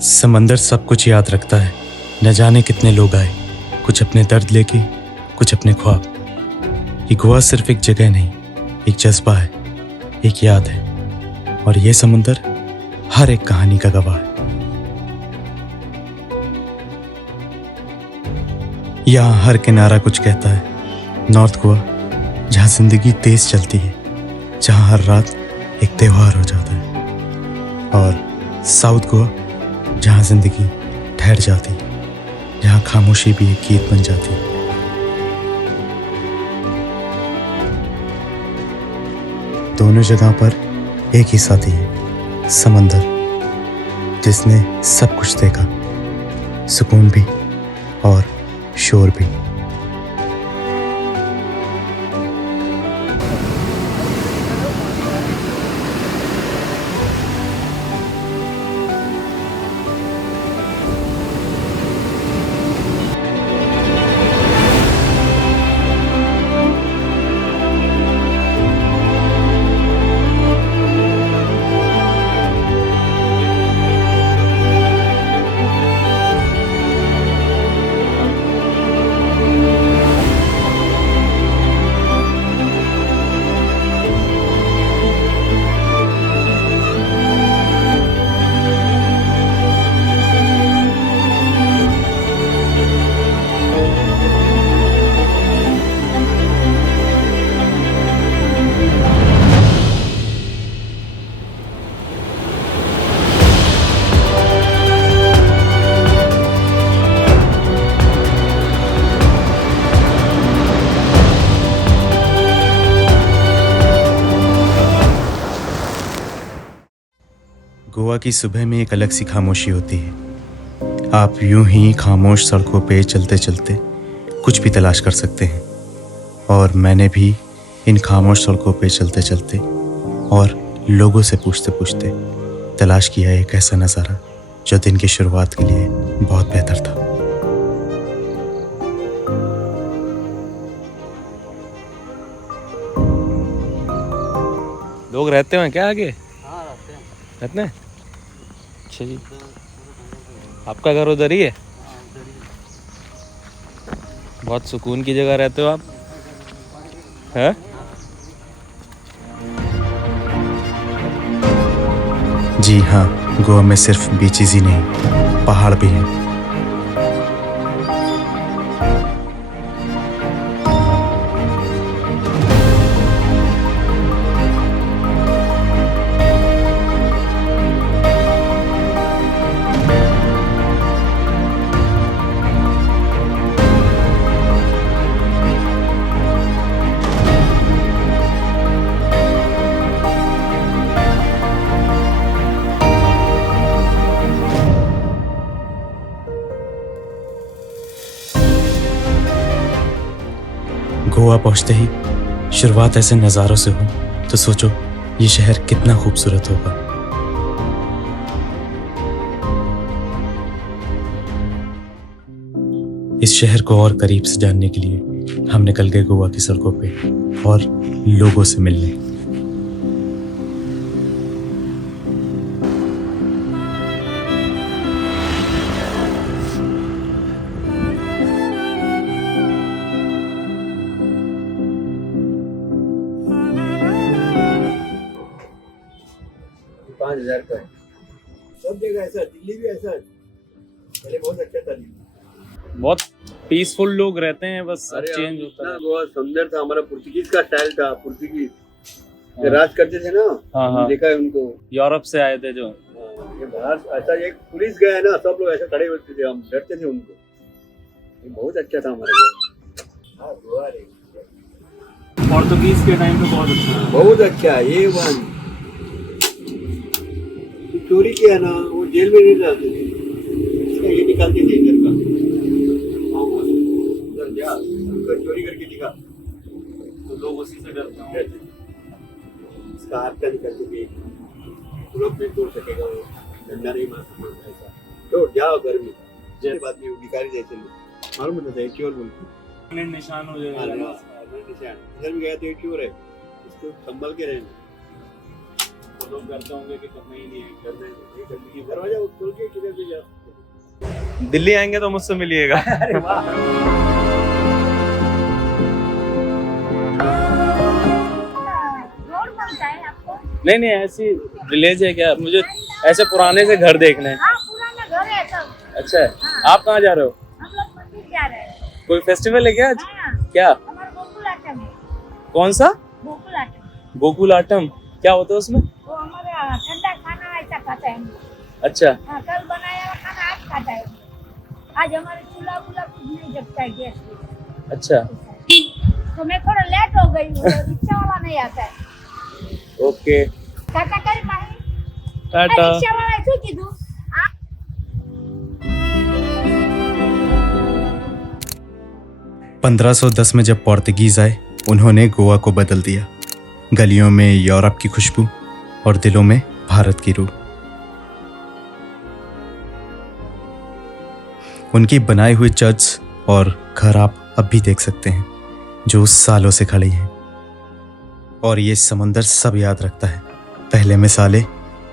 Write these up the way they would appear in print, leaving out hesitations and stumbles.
समंदर सब कुछ याद रखता है, न जाने कितने लोग आए, कुछ अपने दर्द लेके, कुछ अपने ख्वाब। ये गोवा सिर्फ एक जगह नहीं, एक जज्बा है, एक याद है, और ये समंदर हर एक कहानी का गवाह है। यहाँ हर किनारा कुछ कहता है। नॉर्थ गोवा, जहाँ जिंदगी तेज चलती है, जहाँ हर रात एक त्योहार हो जाता है, और साउथ गोवा, जहाँ जिंदगी ठहर जाती है, जहाँ खामोशी भी एक गीत बन जाती है। दोनों जगह पर एक ही साथी है, समंदर, जिसने सब कुछ देखा, सुकून भी और शोर भी। गोवा की सुबह में एक अलग सी खामोशी होती है। आप यूं ही खामोश सड़कों पे चलते चलते कुछ भी तलाश कर सकते हैं, और मैंने भी इन खामोश सड़कों पे चलते चलते और लोगों से पूछते पूछते तलाश किया एक ऐसा नज़ारा जो दिन की शुरुआत के लिए बहुत बेहतर था। लोग रहते हैं क्या आगे? हाँ रहते हैं। अच्छा जी, आपका घर उधर ही है? बहुत सुकून की जगह रहते हो आप, हैं? जी हाँ, गोवा में सिर्फ बीचेस ही नहीं, पहाड़ भी हैं। गोवा पहुंचते ही शुरुआत ऐसे नज़ारों से हो तो सोचो ये शहर कितना खूबसूरत होगा। इस शहर को और करीब से जानने के लिए हम निकल गए गोवा की सड़कों पे और लोगों से मिलने। $5,000 का है। सब जगह ऐसा, दिल्ली भी ऐसा है। पहले बहुत अच्छा था दिल्ली। बहुत पीसफुल लोग रहते हैं, बस चेंज होता है। गोवा सुंदर था, हमारा पुर्तगीज का स्टाइल था। पुर्तगीज राज करते थे ना, हाँ। देखा है उनको। यूरोप से आए थे जो। ये बाहर ऐसा एक पुलिस गया है ना, सब लोग ऐसे खड़े होते थे, हम डरते थे उनको। ये बहुत अच्छा था हमारा गोवा। हाँ, गोवा पोर्तुगीज के टाइम पे बहुत अच्छा है। बहुत अच्छा है। ये वन चोरी किया ना, वो जेल में नहीं जाते थे, इसका ये निकालते थे इधर का। उधर जा, उनका चोरी करके दिखा तो लोग उसी से डरते हैं। इसका हाथ का निकालते थे, तुरंत नहीं तोड़ सकेगा वो, डंडा नहीं मार सकता ऐसा। तो जाओ घर में, जैसे बाद में वो भिखारी जैसे लोग मालूम होता है क्यों बोलते निशान हो जाएगा। निशान इधर भी गया तो क्यों है, इसको संभल के रहना। लोग करते होंगे कि करना ही नहीं है, करना ही नहीं करना, दरवाजा खोल के किधर भी जा सकते दिल्ली आएंगे तो मुझसे मिलिएगा। हैं। अरे वाह, रोड बनता है आपको? नहीं नहीं, ऐसी विलेज है क्या? मुझे ऐसे पुराने से घर देखने हैं। हाँ, पुराना घर है सब। अच्छा है। आप कहाँ जा रहे हो? हम लोग मंदिर जा रहे हैं। कोई फेस्टिवल है क्या आज? हाँ, क्या? हमारा गोकुल आटम है। कौन सा? गोकुल आटम। गोकुल आटम क्या होता है उसमें? वो हमारा ठंडा खाना ऐसा खाता है हम लोग। अच्छा हाँ, कल बनाया हुआ खाना आज खाता है हम लोग। आज हमारे चूल्हा वूल्हा कुछ नहीं जगता है गैस पे। अच्छा, तो मैं थोड़ा लेट हो गई हूँ, रिक्शा वाला नहीं आता है। ओके, काका कर माही, टाटा। रिक्शा वाला है की दू। 1510 में जब पोर्तुगीज आए, उन्होंने गोवा को बदल दिया। गलियों में यूरोप की खुशबू और दिलों में भारत की रूह। उनकी बनाई हुई चर्च और घर आप अब भी देख सकते हैं, जो सालों से खड़ी हैं। और ये समंदर सब याद रखता है, पहले मिसालें,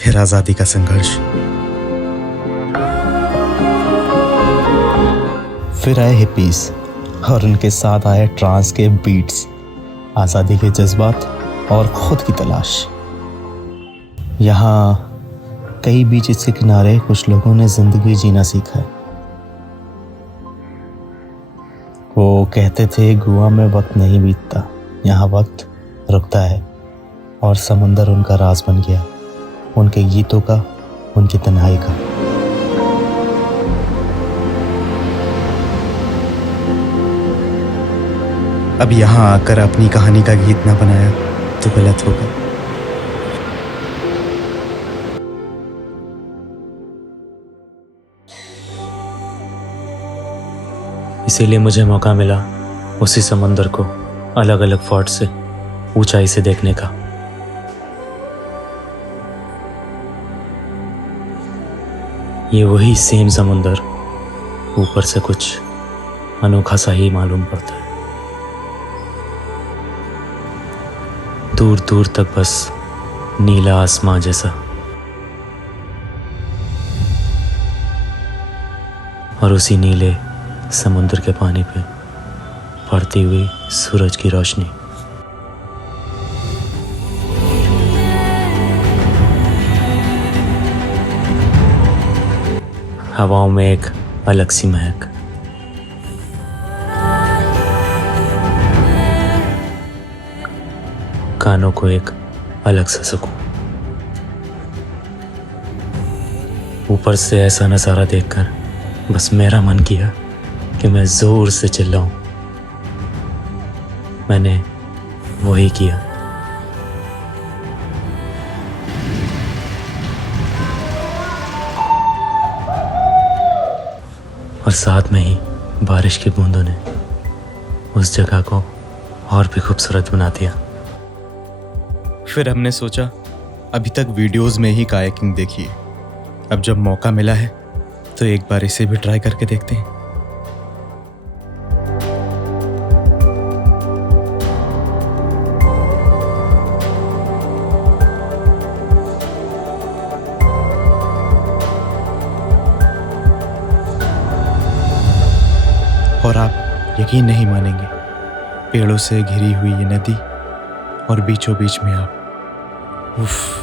फिर आज़ादी का संघर्ष। फिर आए हिपीज और उनके साथ आए ट्रांस के बीट्स, आज़ादी के जज्बात और खुद की तलाश। यहाँ कई बीच के किनारे कुछ लोगों ने जिंदगी जीना सीखा है। वो कहते थे गोवा में वक्त नहीं बीतता, यहाँ वक्त रुकता है। और समंदर उनका राज बन गया, उनके गीतों का, उनकी तन्हाई का। अब यहाँ आकर अपनी कहानी का गीत ना बनाया तो गलत होगा। इसीलिए मुझे मौका मिला उसी समंदर को अलग अलग फोर्ट से ऊंचाई से देखने का। ये वही सेम समंदर, ऊपर से कुछ अनोखा सा ही मालूम पड़ता है। दूर दूर तक बस नीला आसमां जैसा, और उसी नीले समुद्र के पानी पे पड़ती हुई सूरज की रोशनी। हवाओं में एक अलग सी महक, कानों को एक अलग सा सुकून। ऊपर से ऐसा नज़ारा देखकर बस मेरा मन किया कि मैं जोर से चिल्लाऊं। मैंने वही किया। और साथ में ही बारिश की बूंदों ने उस जगह को और भी खूबसूरत बना दिया। फिर हमने सोचा, अभी तक वीडियोस में ही कायाकिंग देखी है, अब जब मौका मिला है तो एक बार इसे भी ट्राई करके देखते हैं। और आप यकीन नहीं मानेंगे, पेड़ों से घिरी हुई ये नदी और बीचों बीच में आप, उफ।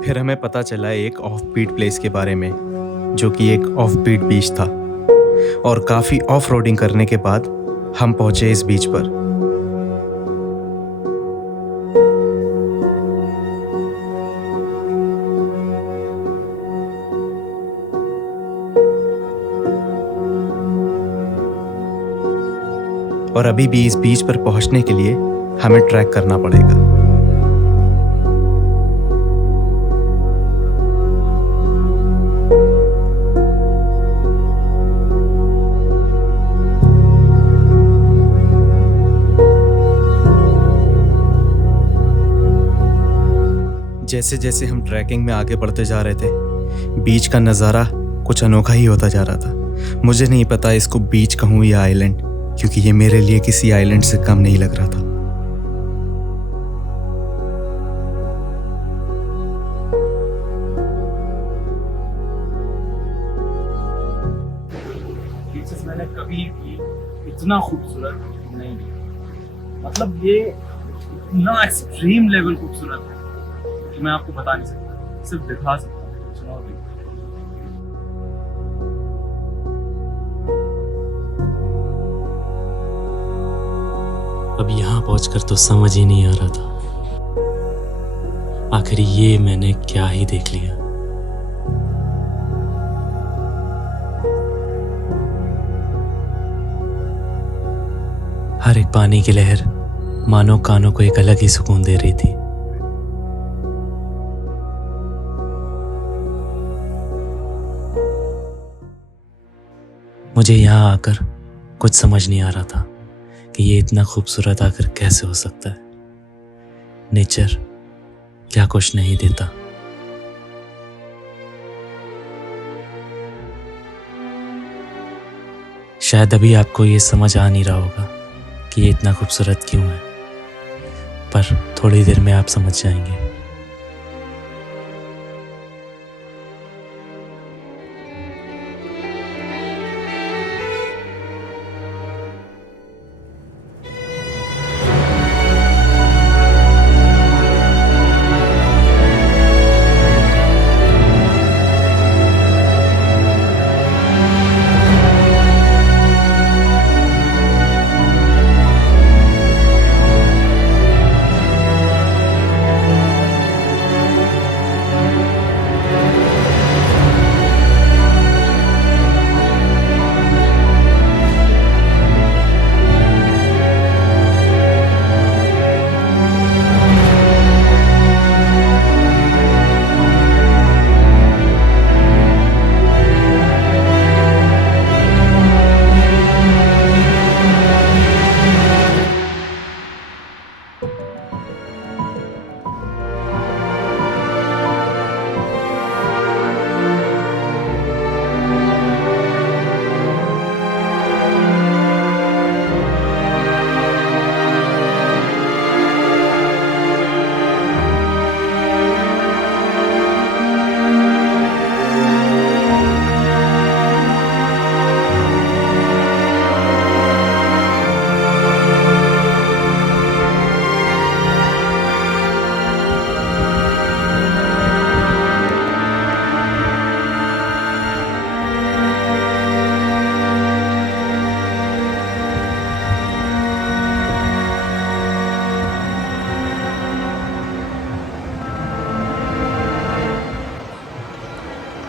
फिर हमें पता चला एक ऑफ बीट प्लेस के बारे में, जो कि एक ऑफ बीट बीच था। और काफ़ी ऑफ रोडिंग करने के बाद हम पहुंचे इस बीच पर। और अभी भी इस बीच पर पहुंचने के लिए हमें ट्रैक करना पड़ेगा। जैसे जैसे हम ट्रैकिंग में आगे बढ़ते जा रहे थे, बीच का नज़ारा कुछ अनोखा ही होता जा रहा था। मुझे नहीं पता इसको बीच कहूँ या आइलैंड, क्योंकि ये मेरे लिए किसी आइलैंड से कम नहीं लग रहा था। बीचेस मैंने कभी भी इतना खूबसूरत नहीं देखा। मतलब ये इतना एक्सट्रीम लेवल खूबसूरत है कि मैं आपको बता नहीं सकता, सिर्फ दिखा सकता हूँ। सुनाओ भी। अब यहाँ पहुंचकर तो समझ ही नहीं आ रहा था आखिर ये मैंने क्या ही देख लिया। हर एक पानी की लहर मानो कानों को एक अलग ही सुकून दे रही थी। मुझे यहाँ आकर कुछ समझ नहीं आ रहा था कि ये इतना खूबसूरत आकर कैसे हो सकता है। नेचर क्या कुछ नहीं देता। शायद अभी आपको ये समझ आ नहीं रहा होगा कि ये इतना खूबसूरत क्यों है, पर थोड़ी देर में आप समझ जाएंगे।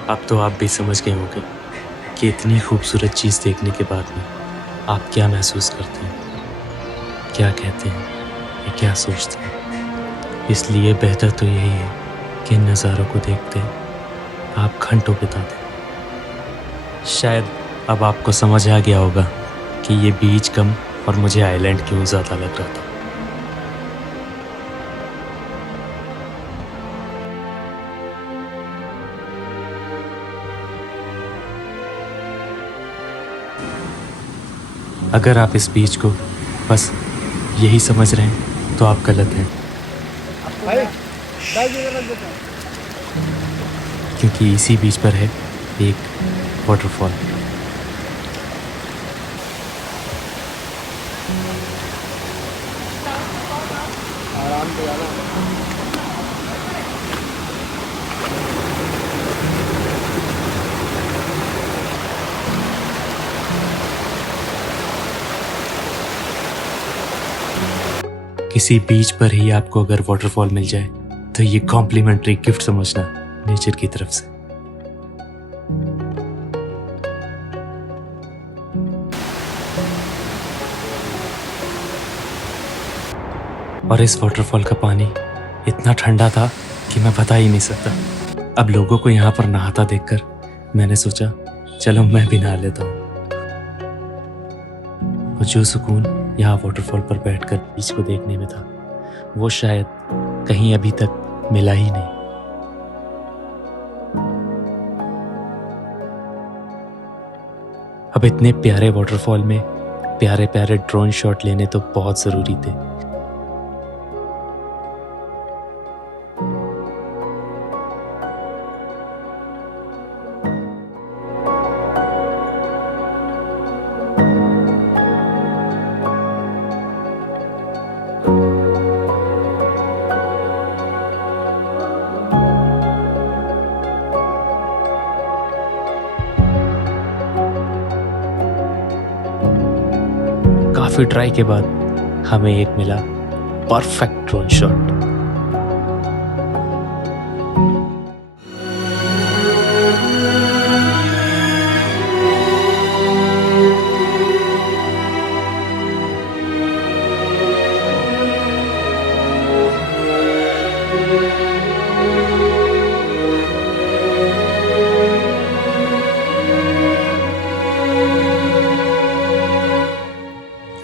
अब तो आप भी समझ गए होंगे कि इतनी खूबसूरत चीज़ देखने के बाद में आप क्या महसूस करते हैं, क्या कहते हैं या क्या सोचते हैं। इसलिए बेहतर तो यही है कि इन नज़ारों को देखते आप घंटों बिता दें। शायद अब आपको समझ आ गया होगा कि ये बीच कम और मुझे आइलैंड क्यों ज़्यादा लग रहा था। अगर आप इस बीच को बस यही समझ रहे हैं तो आप गलत हैं, क्योंकि इसी बीच पर है एक वाटरफॉल। किसी बीच पर ही आपको अगर वाटरफॉल मिल जाए तो ये कॉम्प्लीमेंट्री गिफ्ट समझना नेचर की तरफ से। और इस वाटरफॉल का पानी इतना ठंडा था कि मैं बता ही नहीं सकता। अब लोगों को यहाँ पर नहाता देखकर मैंने सोचा चलो मैं भी नहा लेता हूँ। और जो सुकून यहाँ वाटरफॉल पर बैठकर बीच को देखने में था वो शायद कहीं अभी तक मिला ही नहीं। अब इतने प्यारे वाटरफॉल में प्यारे प्यारे ड्रोन शॉट लेने तो बहुत जरूरी थे। काफी ट्राई के बाद हमें एक मिला परफेक्ट ड्रोन शॉट।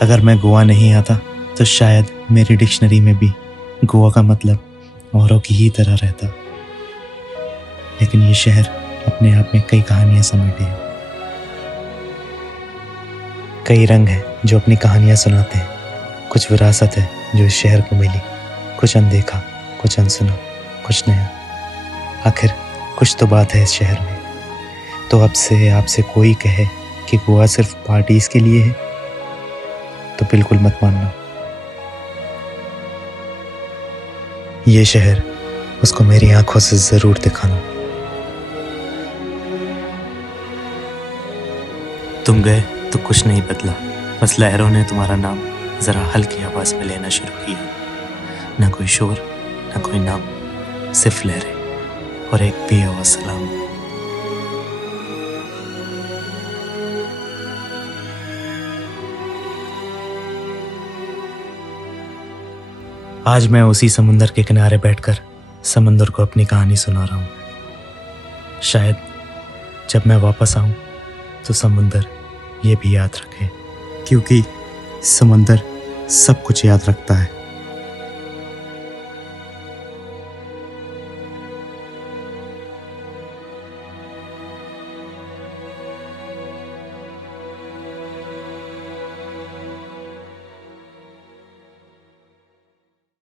अगर मैं गोवा नहीं आता तो शायद मेरी डिक्शनरी में भी गोवा का मतलब औरों की ही तरह रहता। लेकिन ये शहर अपने आप में कई कहानियां समेटे है, कई रंग हैं जो अपनी कहानियां सुनाते हैं। कुछ विरासत है जो इस शहर को मिली, कुछ अनदेखा, कुछ अनसुना, कुछ नया। आखिर कुछ तो बात है इस शहर में। तो अब से आपसे कोई कहे कि गोवा सिर्फ पार्टीज के लिए है तो बिल्कुल मत मानना। ये शहर उसको मेरी आंखों से जरूर दिखाना। तुम गए तो कुछ नहीं बदला, बस लहरों ने तुम्हारा नाम जरा हल्की आवाज में लेना शुरू किया। ना कोई शोर, ना कोई नाम, सिर्फ लहरें और एक बेआवाज सलाम। आज मैं उसी समुंदर के किनारे बैठकर समुंदर को अपनी कहानी सुना रहा हूँ। शायद जब मैं वापस आऊँ तो समुंदर ये भी याद रखे, क्योंकि समुंदर सब कुछ याद रखता है।